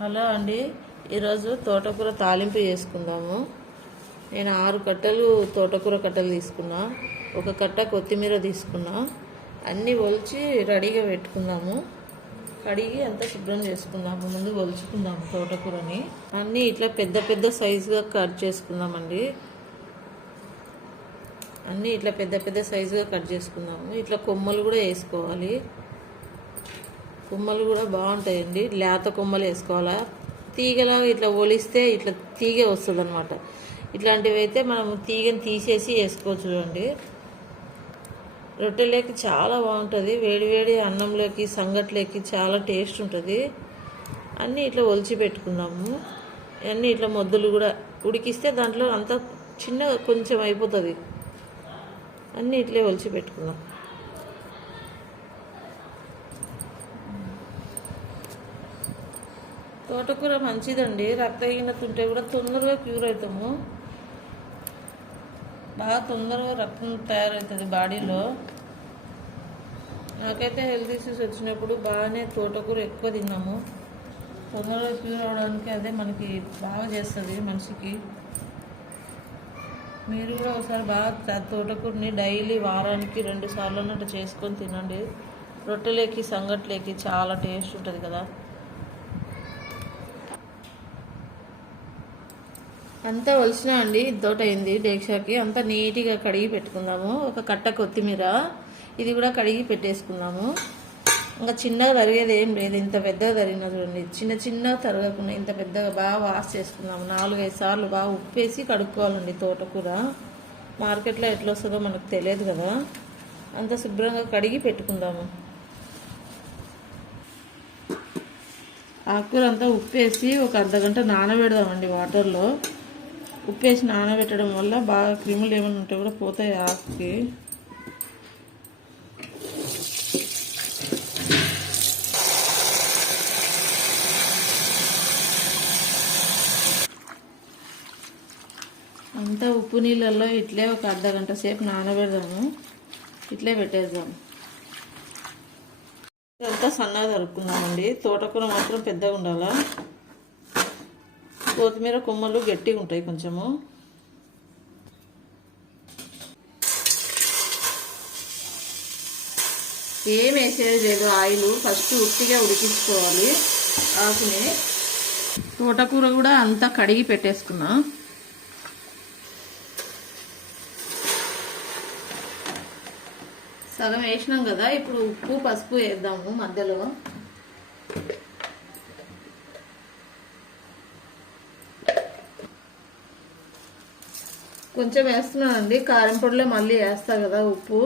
Hello అండి, ఈరోజు తోటకూర తాలింపు చేసుకుందాము. నేను 6 కట్టలు తోటకూర కట్టలు తీసుకున్నా, ఒక కట్ట కొత్తిమీర తీసుకున్నా. అన్నీ ఒలిచి రెడీగా పెట్టుకుందాము. కడిగి అంతా శుభ్రం చేసుకుందాము. ముందు ఒలుచుకుందాము తోటకూరని. అన్నీ ఇట్లా పెద్ద పెద్ద సైజుగా కట్ చేసుకుందామండి. అన్నీ ఇట్లా పెద్ద పెద్ద సైజుగా కట్ చేసుకుందాము. ఇట్లా కొమ్మలు కూడా వేసుకోవాలి. కొమ్మలు కూడా బాగుంటాయండి. లేత కొమ్మలు వేసుకోవాలా. తీగలాగా ఇట్లా ఒలిస్తే ఇట్లా తీగ వస్తుంది అనమాట. ఇట్లాంటివి అయితే మనం తీగని తీసేసి వేసుకోవచ్చు. చూడండి, రొట్టెలోకి చాలా బాగుంటుంది. వేడి వేడి అన్నంలోకి సంగట్లోకి చాలా టేస్ట్ ఉంటుంది. అన్నీ ఇట్లా ఒలిచి పెట్టుకుందాము. అన్నీ ఇట్లా మొద్దులు కూడా ఉడికిస్తే దాంట్లో అంతా చిన్న కొంచెం అయిపోతుంది. అన్నీ ఇట్లే ఒలిచి పెట్టుకుందాం. తోటకూర మంచిదండి. రక్తహీనత ఉంటే కూడా తొందరగా క్యూర్ అవుతాము. బాగా తొందరగా రక్తం తయారవుతుంది బాడీలో. నాకైతే హెల్త్ ఇష్యూస్ వచ్చినప్పుడు బాగానే తోటకూర ఎక్కువ తిన్నాము. తొందరగా క్యూర్ అవడానికి అదే మనకి బాగా చేస్తుంది మనిషికి. మీరు కూడా ఒకసారి బాగా తోటకూరని డైలీ వారానికి 2 సార్లు అన్నట్టు చేసుకొని తినండి. రొట్టెలోకి సంగట్లోకి చాలా టేస్ట్ ఉంటుంది కదా. అంతా ఒలిచినా అండి. ఇంతోటి అయింది డేక్షాకి. అంతా నీట్గా కడిగి పెట్టుకుందాము. ఒక కట్ట కొత్తిమీర ఇది కూడా కడిగి పెట్టేసుకుందాము. ఇంకా చిన్నగా తరిగేది ఏం లేదు. ఇంత పెద్దగా తరిగిన చూడండి. చిన్న చిన్నగా తరగకుండా ఇంత పెద్దగా బాగా వాష్ చేసుకుందాము. 4-5 సార్లు బాగా ఉప్పేసి కడుక్కోవాలండి. తోటకూర మార్కెట్లో ఎట్లా వస్తుందో మనకు తెలియదు కదా. అంత శుభ్రంగా కడిగి పెట్టుకుందాము. ఆకుకూర అంతా ఉప్పేసి ఒక అర్ధగంట నానబెడదామండి వాటర్లో. ఉప్పేసి నానబెట్టడం వల్ల బాగా క్రిములు ఏమైనా ఉంటే కూడా పోతాయి ఆకుకి. అంతా ఉప్పు నీళ్ళల్లో ఇట్లే ఒక అర్ధగంట సేపు నానబెడదాము. ఇట్లే పెట్టేద్దాము. ఇదంతా సన్నగా తరుక్కుందామండి. తోటకూర మాత్రం పెద్దగా ఉండాలా. కొత్తిమీర కొమ్మలు గట్టిగా ఉంటాయి కొంచెము. ఏం వేసేది లేదు. ఆయిల్ ఫస్ట్ ఉట్టిగా ఉడికించుకోవాలి ఆకుని. తోటకూర కూడా అంతా కడిగి పెట్టేసుకున్నా. సగం వేసినాం కదా. ఇప్పుడు ఉప్పు పసుపు వేద్దాము మధ్యలో. కొంచెం వేస్తున్నానండి. కారం పొడిలో మళ్ళీ వేస్తా కదా ఉప్పు.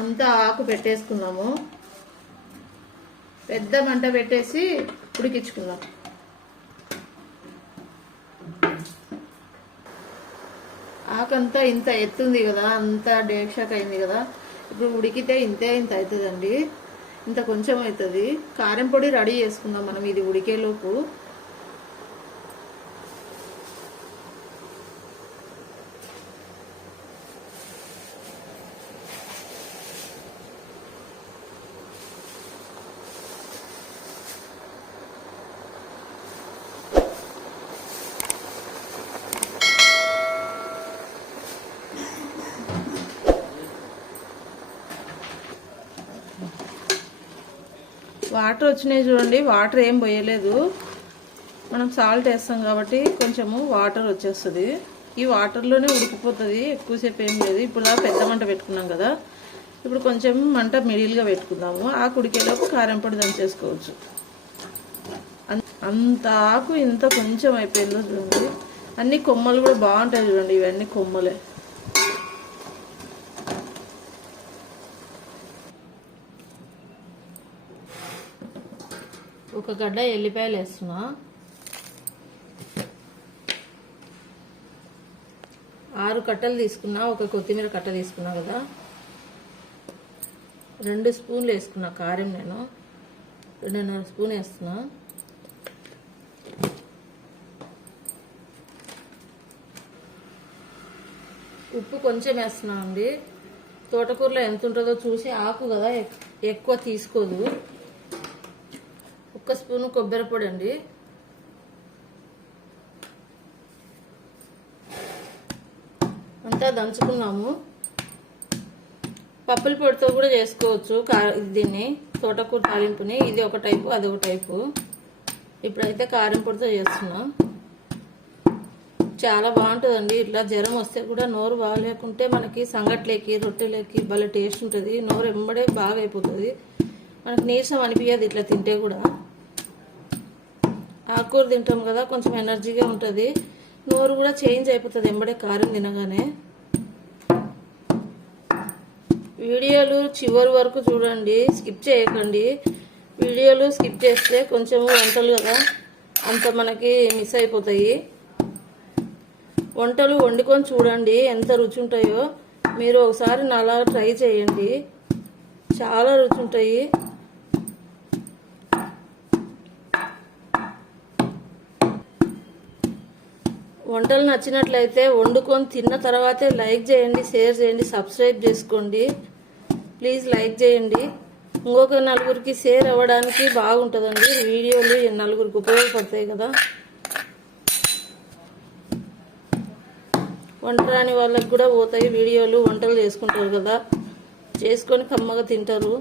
అంతా ఆకు పెట్టేసుకున్నాము. పెద్ద మంట పెట్టేసి ఉడికించుకుందాం. ఆకంతా ఇంత ఎత్తుంది కదా, అంతా డేక్షాక్ అయింది కదా. ఇప్పుడు ఉడికితే ఇంత అవుతుందండి. ఇంత కొంచెం అవుతుంది. కారం పొడి రెడీ చేసుకుందాం మనం ఇది ఉడికేలోపు. వాటర్ వచ్చినాయి చూడండి. వాటర్ ఏం పోయలేదు. మనం సాల్ట్ వేస్తాం కాబట్టి కొంచెము వాటర్ వచ్చేస్తుంది. ఈ వాటర్లోనే ఉడికిపోతుంది. ఎక్కువసేపు ఏం లేదు. ఇప్పుడు దాకా పెద్ద మంట పెట్టుకున్నాం కదా. ఇప్పుడు కొంచెం మంట మిడిల్గా పెట్టుకుందాము. ఆకు ఉడికేలోపు కారం పొడి దంచేసుకోవచ్చు. అంత ఆకు ఇంత కొంచెం అయిపోయిందో చూడండి. అన్ని కొమ్మలు కూడా బాగుంటాయి చూడండి. ఇవన్నీ కొమ్మలే. ఒక గడ్డ ఎల్లిపాయలు వేస్తున్నా. 6 కట్టలు తీసుకున్నా. ఒక కొత్తిమీర కట్ట తీసుకున్నా కదా. 2 స్పూన్లు వేసుకున్నా కారం. నేను 2.5 స్పూన్ వేస్తున్నా. ఉప్పు కొంచెం వేస్తున్నా అండి. తోటకూరలో ఎంత ఉంటుందో చూసి, ఆకు కదా ఎక్కువ తీసుకోదు. 1 స్పూను కొబ్బరి పొడి అండి. అంతా దంచుకున్నాము. పప్పుల పొడితో కూడా చేసుకోవచ్చు దీన్ని, తోటకూర తాలింపుని. ఇది ఒక టైపు, అది ఒక టైపు. ఇప్పుడైతే కారం పొడితో చేస్తున్నాం. చాలా బాగుంటుందండి. ఇట్లా జ్వరం వస్తే కూడా నోరు బాగాలేకుంటే మనకి సంగట్లేకి, రొట్టెలేకి భలే టేస్ట్ ఉంటుంది. నోరు ఎంబడే బాగా అయిపోతుంది. మనకు నీరసం అనిపించదు ఇట్లా తింటే కూడా. ఆకుకూర తింటాం కదా, కొంచెం ఎనర్జీగా ఉంటుంది. నోరు కూడా చేంజ్ అయిపోతుంది ఎంబడే కారం తినగానే. వీడియోలు చివరి వరకు చూడండి, స్కిప్ చేయకండి. వీడియోలు స్కిప్ చేస్తే కొంచెం వంటలు కదా అంత మనకి మిస్ అయిపోతాయి. వంటలు వండుకొని చూడండి ఎంత రుచి ఉంటాయో. మీరు ఒకసారి నాలా ట్రై చేయండి, చాలా రుచి ఉంటాయి. వంటలు నచ్చినట్లయితే వండుకొని తిన్న తర్వాతే లైక్ చేయండి, షేర్ చేయండి, సబ్స్క్రైబ్ చేసుకోండి. ప్లీజ్ లైక్ చేయండి. ఇంకొక నలుగురికి షేర్ అవ్వడానికి బాగుంటుందండి. వీడియోలు నలుగురికి ఉపయోగపడతాయి కదా. వంట రాని వాళ్ళకి కూడా పోతాయి వీడియోలు. వంటలు చేసుకుంటారు కదా, చేసుకొని కమ్మగా తింటారు.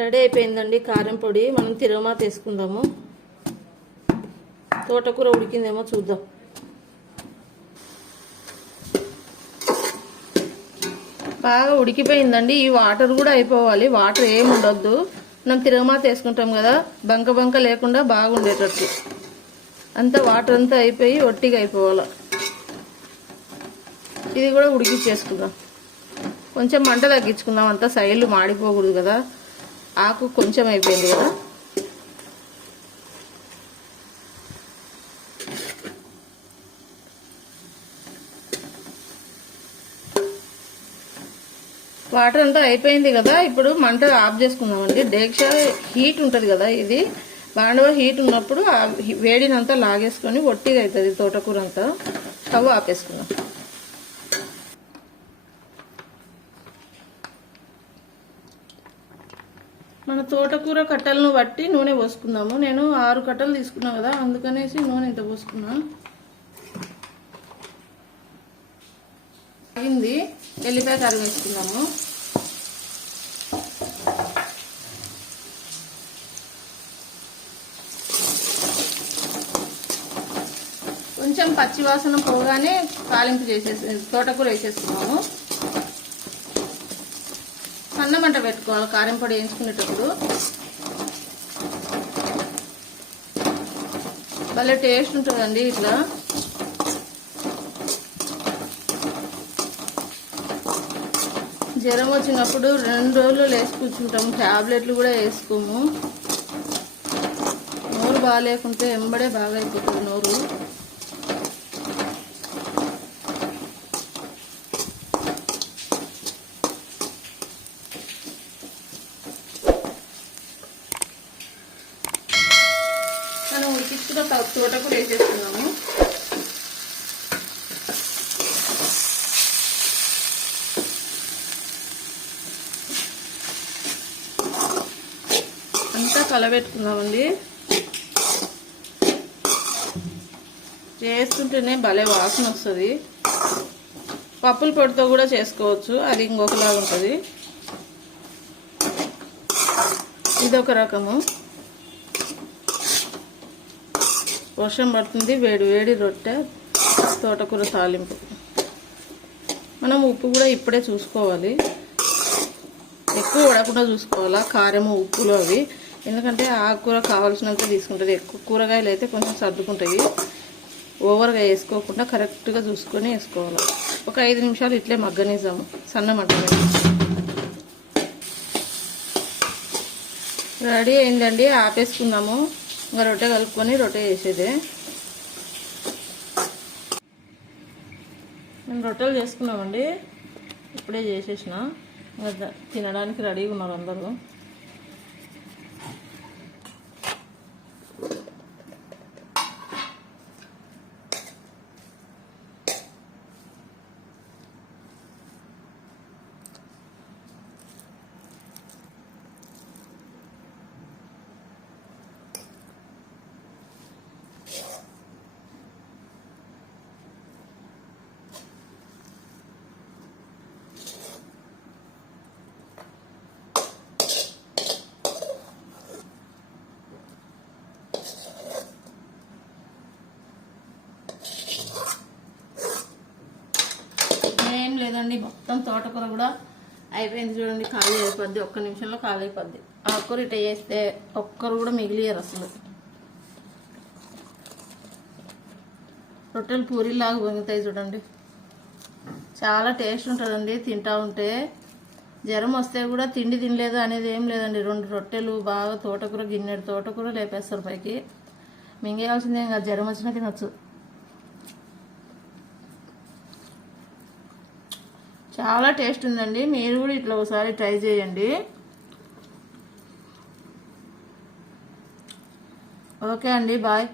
రెడీ అయిపోయిందండి కారం పొడి. మనం తిరగమాత వేసుకుందాము. తోటకూర ఉడికిందేమో చూద్దాం. బాగా ఉడికిపోయిందండి. ఈ వాటర్ కూడా అయిపోవాలి. వాటర్ ఏమి ఉండొద్దు. మనం తిరగమాత వేసుకుంటాం కదా, బంక బంక లేకుండా బాగుండేటట్టు. అంతా వాటర్ అంతా అయిపోయి ఒట్టిగా అయిపోవాలి. ఇది కూడా ఉడికిచ్చేసుకుందాం. కొంచెం మంట తగ్గించుకుందాం, అంతా సైడ్లు మాడిపోకూడదు కదా. ఆకు కొంచెం అయిపోయింది కదా. వాటర్ అంతా అయిపోయింది కదా. ఇప్పుడు మంట ఆఫ్ చేసుకుందామండి. డేక్షా హీట్ ఉంటుంది కదా, ఇది బాండవ హీట్ ఉన్నప్పుడు ఆ వేడినంతా లాగేసుకొని ఒట్టిగా అవుతుంది తోటకూర అంతా. స్టవ్ ఆపేసుకుందాం. మన తోటకూర కట్టలను బట్టి నూనె పోసుకుందాము. నేను 6 కట్టలు తీసుకున్నా కదా, అందుకనేసి నూనె ఇంత పోసుకున్నా. అయింది. ఎల్లిపాయ కారం వేసుకుందాము. కొంచెం పచ్చివాసన పోగానే తాలింపు తోటకూర వేసేసుకున్నాము. సన్నమంట పెట్టుకోవాలి కారం పొడి వేయించుకునేటప్పుడు. భలే టేస్ట్ ఉంటుందండి ఇట్లా. జ్వరం వచ్చినప్పుడు 2 రోజులు వేసి కూర్చుంటాము. ట్యాబ్లెట్లు కూడా వేసుకోము. నోరు బాగాలేకుంటే ఎంబడే బాగా అయిపోతుంది నోరు. మనం ఉడికించుకున్న తోటకూర వేసేస్తున్నాము. అంతా కలబెట్టుకుందామండి. చేస్తుంటేనే భలే వాసన వస్తుంది. పప్పుల పొడితో కూడా చేసుకోవచ్చు, అది ఇంకొకలాగా ఉంటుంది. ఇదొక రకము. వర్షం పడుతుంది, వేడి వేడి రొట్టె, తోటకూర తాలింపు. మనం ఉప్పు కూడా ఇప్పుడే చూసుకోవాలి, ఎక్కువ పడకుండా చూసుకోవాలా కారము ఉప్పులు అవి. ఎందుకంటే ఆకుకూర కావాల్సినంత తీసుకుంటుంది. ఎక్కువ కూరగాయలు అయితే కొంచెం సర్దుకుంటాయి. ఓవర్గా వేసుకోకుండా కరెక్ట్గా చూసుకొని వేసుకోవాలి. ఒక 5 నిమిషాలు ఇట్లే మగ్గనిద్దాము సన్న మంట మీద. రెడీ అయిందండి, ఆపేసుకుందాము. ఇంకా రొట్టె కలుపుకొని రొట్టె చేసేదే. మేము రొట్టెలు చేసుకున్నామండి, ఇప్పుడే చేసేసిన. ఇంకా తినడానికి రెడీగా ఉన్నారు అందరూ. లేదండి, మొత్తం తోటకూర కూడా అయిపోయింది. చూడండి, ఖాళీ అయిపోద్ది, ఒక్క నిమిషంలో ఖాళీ అయిపోద్ది. ఆకుకూర ఇట్లా చేస్తే ఒక్కరు కూడా మిగిలియరు అసలు. రొట్టెలు పూరీలాగా పొంగుతాయి చూడండి, చాలా టేస్ట్ ఉంటుందండి తింటా ఉంటే. జ్వరం వస్తే కూడా తిండి తినలేదు అనేది ఏం లేదండి, 2 రొట్టెలు బాగా తోటకూర, గిన్నెడు తోటకూర లేపేస్తారు పైకి. మింగేయాల్సిందే, ఇంకా జ్వరం వచ్చినా తినొచ్చు. చాలా టేస్ట్ ఉందండి, మీరు కూడా ఇట్లా ఒకసారి ట్రై చేయండి. ఓకే అండి, బాయ్.